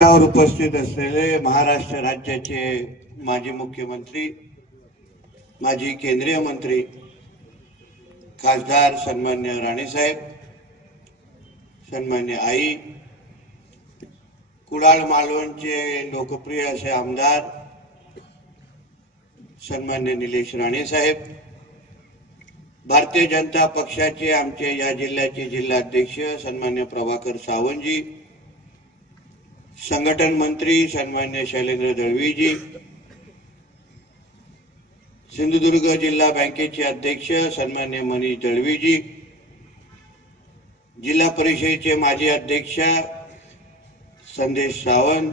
उपस्थित असलेले महाराष्ट्र राज्याचे माजी मुख्यमंत्री, माजी केंद्रीय मंत्री, खासदार सन्मान्य राणेसाहेब, सन्मान्य आई, कुडाळ मालवणचे लोकप्रिय असे आमदार सन्मान्य निलेश राणेसाहेब, भारतीय जनता पक्षाचे आमचे या जिल्ह्याचे जिल्हाध्यक्ष सन्मान्य प्रभाकर सावंतजी, संघटन मंत्री सन्मान्य शैलेंद्र दळवीजी, सिंधुदुर्ग जिल्हा बँकेचे अध्यक्ष सन्मान्य मनीष दळवीजी, जिल्हा परिषदेचे माजी अध्यक्ष संदेश सावंत,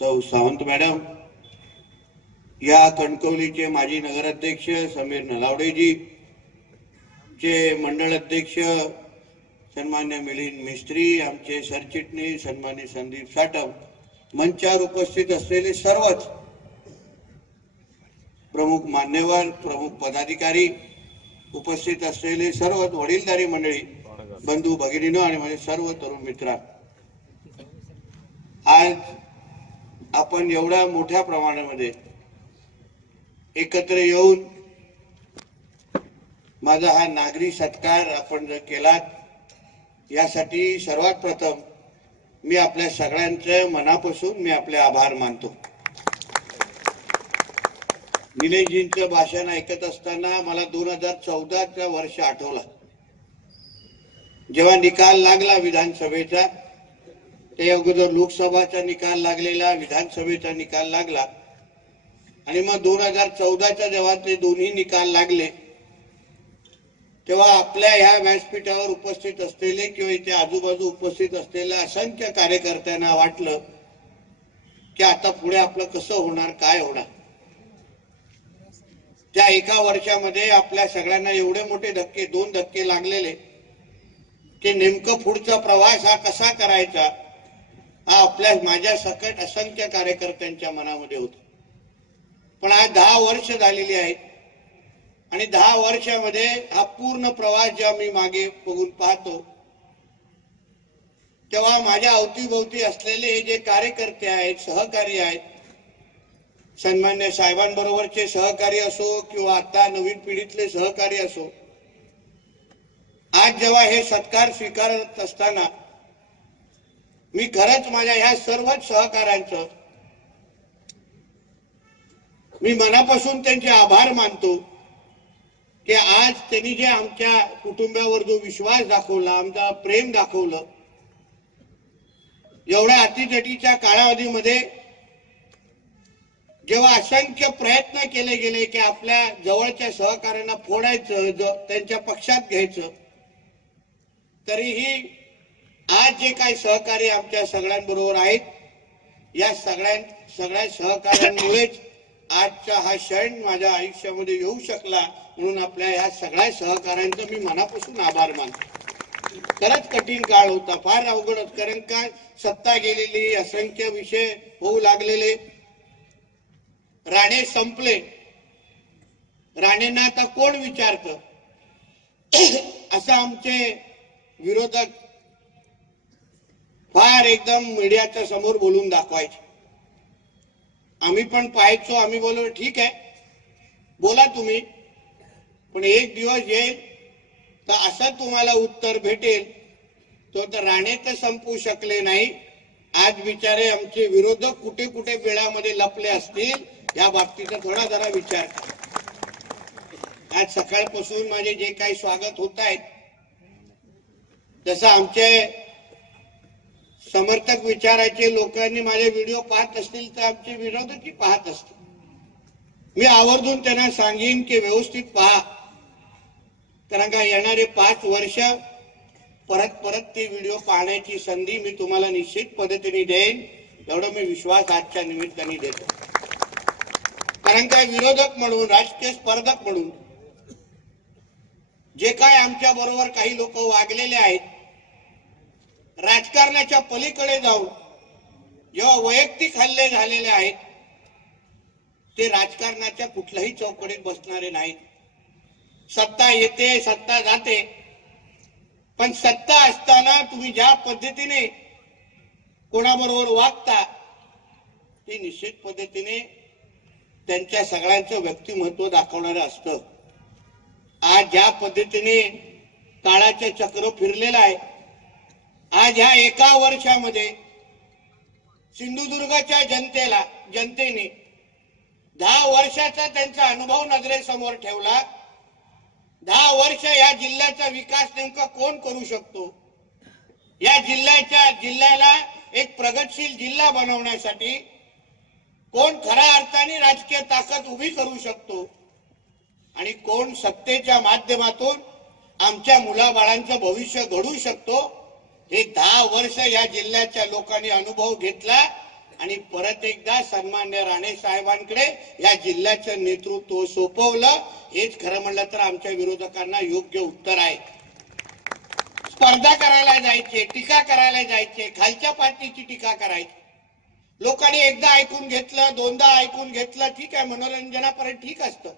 सौ सावंत मॅडम, या कणकवलीचे माजी नगराध्यक्ष समीर नलावडेजी, चे मंडळ अध्यक्ष सन्मान्य मिलिंद मिस्त्री, आमचे सरचिटणीस सन्मान्य संदीप साटम, मंचावर उपस्थित असलेले सर्वच प्रमुख मान्यवर, प्रमुख पदाधिकारी, उपस्थित असलेले सर्व वडीलधारी मंडळी, बंधू भगिनीनो आणि माझे सर्व तरुण मित्र, आज आपण एवढ्या मोठ्या प्रमाणामध्ये एकत्र येऊन माझा हा नागरी सत्कार आपण जर केलात, यासाठी सर्वात प्रथम मी आपल्या सगळ्यांचे मनापासून मी आपले आभार मानतो। निलेशजींचं भाषण ऐकत असताना मला 2014चा वर्ष आठवला, जेव्हा निकाल लागला विधानसभेचा, त्या अगोदर लोकसभाचा निकाल लागलेला, विधानसभेचा निकाल लागला, आणि मग 2014चा जेव्हा ते दोन्ही निकाल लागले, तेव्हा आपल्या ह्या व्यासपीठावर उपस्थित असलेले किंवा इथे आजूबाजू उपस्थित असलेल्या असंख्य कार्यकर्त्यांना वाटलं की आता पुढे आपलं कसं होणार, काय होणार। त्या एका वर्षामध्ये आपल्या सगळ्यांना एवढे मोठे धक्के, 2 धक्के लागलेले की नेमकं पुढचा प्रवास हा कसा करायचा, हा आपल्या माझ्या सकट असंख्य कार्यकर्त्यांच्या मनामध्ये होता। पण आज 10 वर्ष झालेली आहेत, आणि 10 वर्षामध्ये हा पूर्ण प्रवास जेव्हा मी मागे बघून पाहतो, तेव्हा माझ्या अवतीभोवती असलेले हे जे कार्यकर्ते आहेत, सहकारी आहेत, सन्मान्य साहेबांबरोबरचे सहकारी असो किंवा आता नवीन पिढीतले सहकारी असो, आज जेव्हा हे सत्कार स्वीकारत असताना मी खरंच माझ्या ह्या सर्वच सहकाऱ्यांचं मी मनापासून त्यांचे आभार मानतो की आज त्यांनी जे आमच्या कुटुंबावर जो विश्वास दाखवला, आमचा प्रेम दाखवलं, एवढ्या अतिजटीच्या कालावधीमध्ये जेव्हा असंख्य प्रयत्न केले गेले की आपल्या जवळच्या सहकार्यांना फोडायचं, त्यांच्या पक्षात घ्यायचं, तरीही आज जे काही सहकारी आमच्या सगळ्यांबरोबर आहेत, या सगळ्या सहकार्यांमुळेच आजचा हा क्षण माझ्या आयुष्यामध्ये येऊ शकला, म्हणून आपल्या या सगळ्या सहकार्यांचं मी मनापासून आभार मानतो। खरंच कठीण काळ होता, फार अवघड होत, कारण का सत्ता गेलेली, असंख्य विषय होऊ लागलेले, राणे संपले, राणेंना आता कोण विचारतं असं आमचे विरोधक फार एकदम मीडियाच्या समोर बोलून दाखवायचे। आम्ही पण पाहायचो, आम्ही बोललो ठीक आहे बोला तुम्ही, पण एक दिवस येईल तर असं तुम्हाला उत्तर भेटेल, तो तर राणे तर संपू शकले नाही, आज बिचारे आमचे विरोधक कुठे कुठे बेळामध्ये लपले असतील, या बाबतीचा थोडा जरा विचार करा। आज सकाळपासून माझे जे काही स्वागत होत आहेत, जसं आमचे समर्थक विचाराचे लोकांनी माझे व्हिडिओ पाहत असतील तर आमचे विरोधकही पाहत असतील, मी आवर्जून त्यांना सांगेन की व्यवस्थित पहा, कारण का येणारे 5 वर्ष परत ते व्हिडिओ पाहण्याची संधी मी तुम्हाला निश्चित पद्धतीने देईन, एवढा मी विश्वास आजच्या निमित्ताने देतो। कारण का विरोधक म्हणून, राजकीय स्पर्धक म्हणून जे काय आमच्या बरोबर काही लोक वागलेले आहेत, राजकारणाच्या पलीकडे जाऊन जेव्हा वैयक्तिक हल्ले झालेले आहेत, ते राजकारणाच्या कुठल्याही चौकटीत बसणारे नाहीत। सत्ता येते, सत्ता जाते, पण सत्ता असताना तुम्ही ज्या पद्धतीने कोणाबरोबर वागता, ते निश्चित पद्धतीने त्यांच्या सगळ्यांचं व्यक्तिमत्व दाखवणारं असतं. आज ज्या पद्धतीने काळाचे चक्र फिरलेलं आहे, आज ह्या एका वर्षामध्ये सिंधुदुर्गच्या जनतेने 10 वर्षाचा त्यांचा अनुभव नजरेसमोर ठेवला. 10 वर्ष या जिल्ह्याचा विकास नेमका कोण करू शकतो, या जिल्ह्याला एक प्रगतशील जिल्हा बनवण्यासाठी कोण खऱ्या अर्थाने राजकीय ताकद उभी करू शकतो आणि कोण सत्तेच्या माध्यमातून आमच्या मुलाबाळांचं भविष्य घडवू शकतो, हे 10 वर्ष या जिल्ह्याच्या लोकांनी अनुभव घेतला आणि परत एकदा सन्मान्य राणे साहेबांकडे या जिल्ह्याचं नेतृत्व सोपवलं. हेच खरं म्हणलं तर आमच्या विरोधकांना योग्य उत्तर आहे. स्पर्धा करायला जायचे, टीका करायला जायचे, खालच्या पातळीची टीका करायची. लोकांनी एकदा ऐकून घेतलं, दोनदा ऐकून घेतलं, ठीक आहे, मनोरंजनापर्यंत ठीक असतं.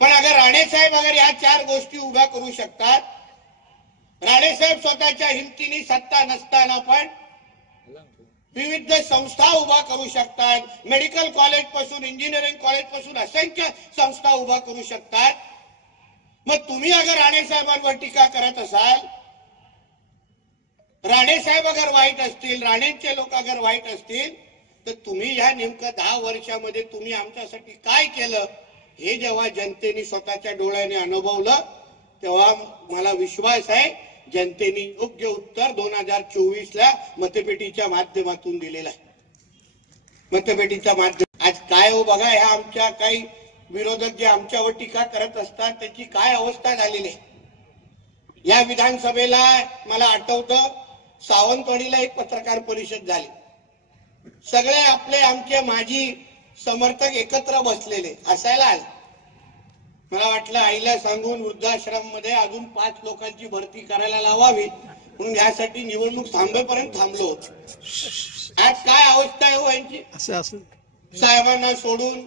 पण अगर राणे साहेब अगर या 4 गोष्टी उभ्या करू शकतात, राणे साहेब स्वतःच्या हिमतीने सत्ता नसताना पण विविध संस्था उभा करू शकतात, मेडिकल कॉलेज पासून इंजिनिअरिंग कॉलेज पासून असंख्य संस्था उभा करू शकतात. मग तुम्ही अगर राणे साहेबांवर टीका करत असाल, राणे साहेब अगर वाईट असतील, राणेंचे लोक अगर वाईट असतील, तर तुम्ही या नेमकं 10 वर्षामध्ये तुम्ही आमच्यासाठी काय केलं, हे जेव्हा जनतेने स्वतःच्या डोळ्याने अनुभवलं, तेव्हा मला विश्वास आहे जनतेने योग्य उत्तर 2024ला मतपेटीच्या माध्यमातून दिलेलं आहे. मतपेटीच्या माध्यमात आज काय हो बघा, ह्या आमच्या काही विरोधक जे आमच्यावर टीका करत असतात त्याची काय अवस्था झालेली आहे. या विधानसभेला मला आठवतं सावंतवाडीला एक पत्रकार परिषद झाली. सगळे आमचे माजी समर्थक एकत्र बसलेले हसायला आले. मला वाटलं आईला सांगून वृद्धाश्रम मध्ये अजून 5 लोकांची भरती करायला लावावी म्हणून यासाठी निवडणूक थांबेपर्यंत थांबलो होतो. आज काय अवस्था आहे हो यांची. साहेबांना सोडून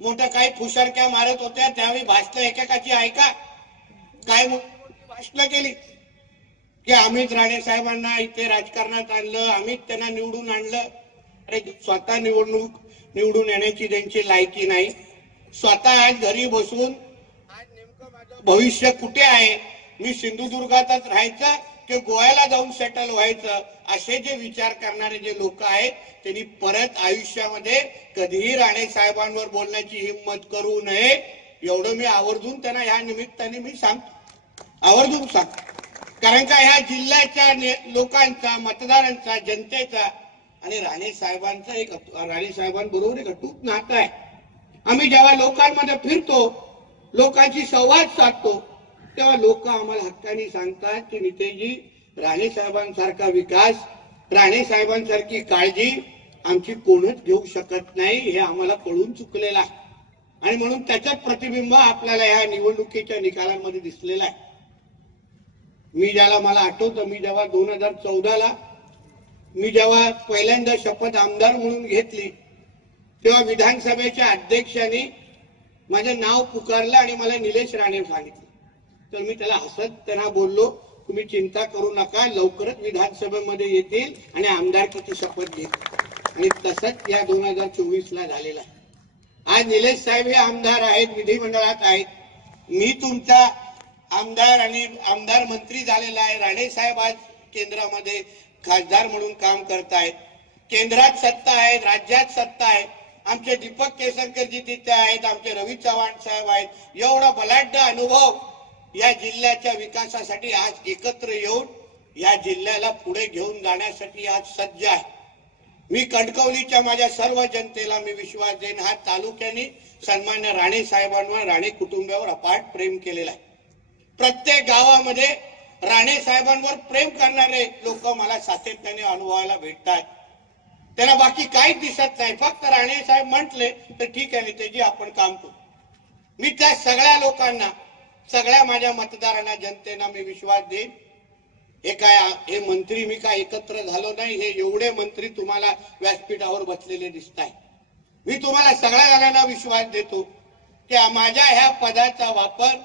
मोठ्या काही फुशारक्या मारत होत्या, त्यावेळी भाषणं एकेकाची ऐका, काय भाषणं केली की अमित राणे साहेबांना इथे राजकारणात आणलं, अमित त्यांना निवडून आणलं. अरे स्वतः निवडून येण्याची त्यांची लायकी नाही. स्वतः आज घरी बसून आज नेमकं माझं भविष्य कुठे आहे, मी सिंधुदुर्गातच राहायचं की गोव्याला जाऊन सेटल व्हायचं, असे जे विचार करणारे जे लोक आहेत त्यांनी परत आयुष्यामध्ये कधीही राणे साहेबांवर बोलण्याची हिंमत करू नये, एवढं मी आवर्जून त्यांना या निमित्ताने मी सांगतो, आवर्जून सांगतो. कारण का ह्या जिल्ह्याच्या लोकांचा, मतदारांचा, जनतेचा आणि राणे साहेबांबरोबर एक अटूट नातं आहे. आम्ही जेव्हा लोकांमध्ये फिरतो, लोकांशी संवाद साधतो, तेव्हा लोक आम्हाला हक्काने सांगतात की नितेशजी, राणे साहेबांसारखा विकास, राणे साहेबांसारखी काळजी आमची कोणच घेऊ शकत नाही, हे आम्हाला कळून चुकलेलं आहे. आणि म्हणून त्याचं प्रतिबिंब आपल्याला ह्या निवडणुकीच्या निकालांमध्ये दिसलेलं आहे. मला आठवतं, मी जेव्हा 2014ला जेव्हा पहिल्यांदा शपथ आमदार म्हणून घेतली, तेव्हा विधानसभेच्या अध्यक्षांनी माझं नाव पुकारलं आणि मला निलेश राणे सांगितलं. तर मी त्याला हसत त्यांना बोललो, तुम्ही चिंता करू नका, लवकरच विधानसभेमध्ये येतील आणि आमदारकीची शपथ घेतील. आणि तसंच या 2024ला झालेला आहे. आज निलेश साहेब हे आमदार आहेत, विधिमंडळात आहेत. मी तुमचा आमदार आणि आमदार मंत्री झालेला आहे. राणे साहेब आज केंद्रामध्ये खासदार म्हणून काम करतायत. केंद्रात सत्ता आहे, राज्यात सत्ता आहे. आमचे दीपक केसरकरजी तिथे आहेत, आमचे रवी चव्हाण साहेब आहेत. एवढा बलाढ्य अनुभव या जिल्ह्याच्या विकासासाठी आज एकत्र येऊन या जिल्ह्याला पुढे घेऊन जाण्यासाठी आज सज्ज आहे. मी कणकवलीच्या माझ्या सर्व जनतेला मी विश्वास देईन, हा तालुक्याने सन्मान्य राणे साहेबांवर, राणे कुटुंबावर अपाट प्रेम केलेला आहे. प्रत्येक गावामध्ये राणे साहेबांवर प्रेम करणारे लोक मला सातत्याने अनुभवायला भेटतात. त्यांना बाकी काहीच दिसत नाही, फक्त राणे साहेब म्हटले तर ठीक आहे नितेशजी आपण काम करू. मी त्या सगळ्या लोकांना, सगळ्या माझ्या मतदारांना, जनतेला मी विश्वास देईन. हे मंत्री मी काय एकत्र झालो नाही, हे एवढे मंत्री तुम्हाला व्यासपीठावर बसलेले दिसत आहे. मी तुम्हाला सगळ्या जणांना विश्वास देतो की माझ्या ह्या पदाचा वापर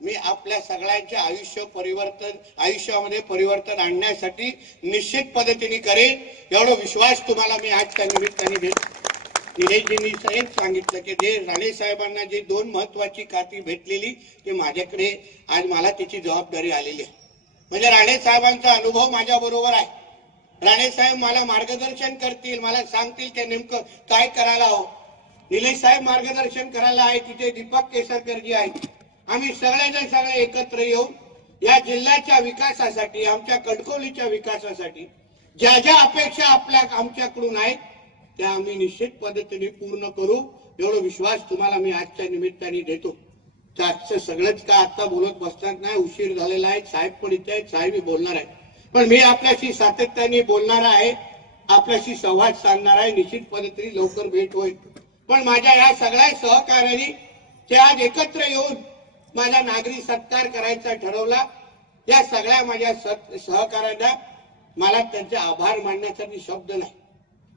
मी आपल्या सगळ्यांच्या आयुष्यामध्ये परिवर्तन आणण्यासाठी निश्चित पद्धतीने करेन, एवढा विश्वास तुम्हाला मी आजच्या निमित्ताने देतो. निलेशजींनी सांगितलं की जे राणे साहेबांना जी 2 महत्वाची खाती भेटलेली ते माझ्याकडे आज मला त्याची जबाबदारी आलेली आहे. म्हणजे राणे साहेबांचा अनुभव माझ्या बरोबर आहे. राणे साहेब मला मार्गदर्शन करतील, मला सांगतील की नेमकं काय करायला हवं. निलेश साहेब मार्गदर्शन करायला आहे, तिथे दीपक केसरकरजी आहेत. आम्ही सगळे एकत्र येऊन या जिल्ह्याच्या विकासासाठी, आमच्या कणकवलीच्या विकासासाठी ज्या ज्या अपेक्षा आमच्याकडून आहेत त्या आम्ही निश्चित पद्धतीने पूर्ण करू, एवढा विश्वास तुम्हाला मी आजच्या निमित्ताने देतो. आजचं सगळंच काय आता बोलत बसणार नाही, उशीर झालेला आहे. साहेब पण इथे आहेत, साहेब बोलणार आहेत. पण मी आपल्याशी सातत्याने बोलणार आहे, आपल्याशी संवाद साधणार आहे. निश्चित पद्धतीने लवकर भेट होईल. पण माझ्या या सगळ्या सहकार्याने ते आज एकत्र येऊन माझा नागरी सत्कार करायचा ठरवला. या सगळ्या माझ्या सहकार्यांना मला त्यांचे आभार मानण्यासाठी शब्द नाही.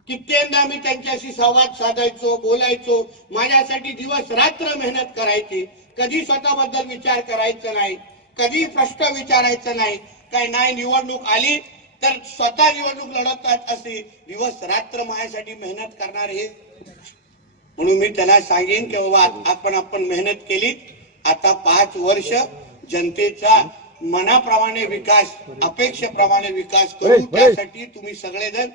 कित्येकदा मी त्यांच्याशी संवाद साधायचो, बोलायचो. माझ्यासाठी दिवस रात्र मेहनत करायची. कधी स्वतःबद्दल विचार करायचा नाही, कधी प्रश्न विचारायचा नाही. काय नाही, निवडणूक आली तर स्वतः निवडणूक लढवतात असे दिवस रात्र माझ्यासाठी मेहनत करणार हे. म्हणून मी त्याला सांगेन की बाबा आपण मेहनत केली. आता 5 वर्ष जनतेचा मनाप्रमाणे विकास, अपेक्षेप्रमाणे विकास करू. त्यासाठी तुम्ही सगळेजण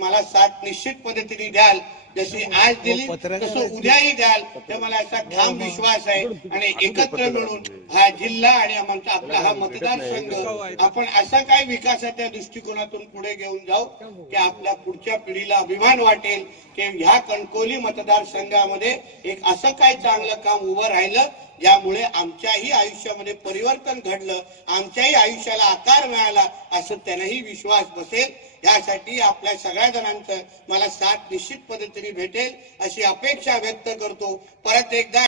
मला साथ निश्चित पद्धतीने द्याल. जशी आज दिली तसं उद्याही द्याल, हे मला असा ठाम विश्वास आहे. आणि एकत्र मिळून हा जिल्हा आणि आपला हा मतदारसंघ आपण असा काय विकासाच्या दृष्टिकोनातून पुढे घेऊन जाऊ की आपल्या पुढच्या पिढीला अभिमान वाटेल की ह्या कणकवली मतदारसंघामध्ये एक असं काय चांगलं काम उभं राहिलं ज्यामुळे आमच्याही आयुष्यामध्ये परिवर्तन घडलं, आमच्याही आयुष्याला आकार मिळाला, असं त्यांनाही विश्वास बसेल. यासाठी आपल्या सगळ्या जणांचं मला साथ निश्चित पद्धतीने भेटेल अशी अपेक्षा व्यक्त करतो. परत एकदा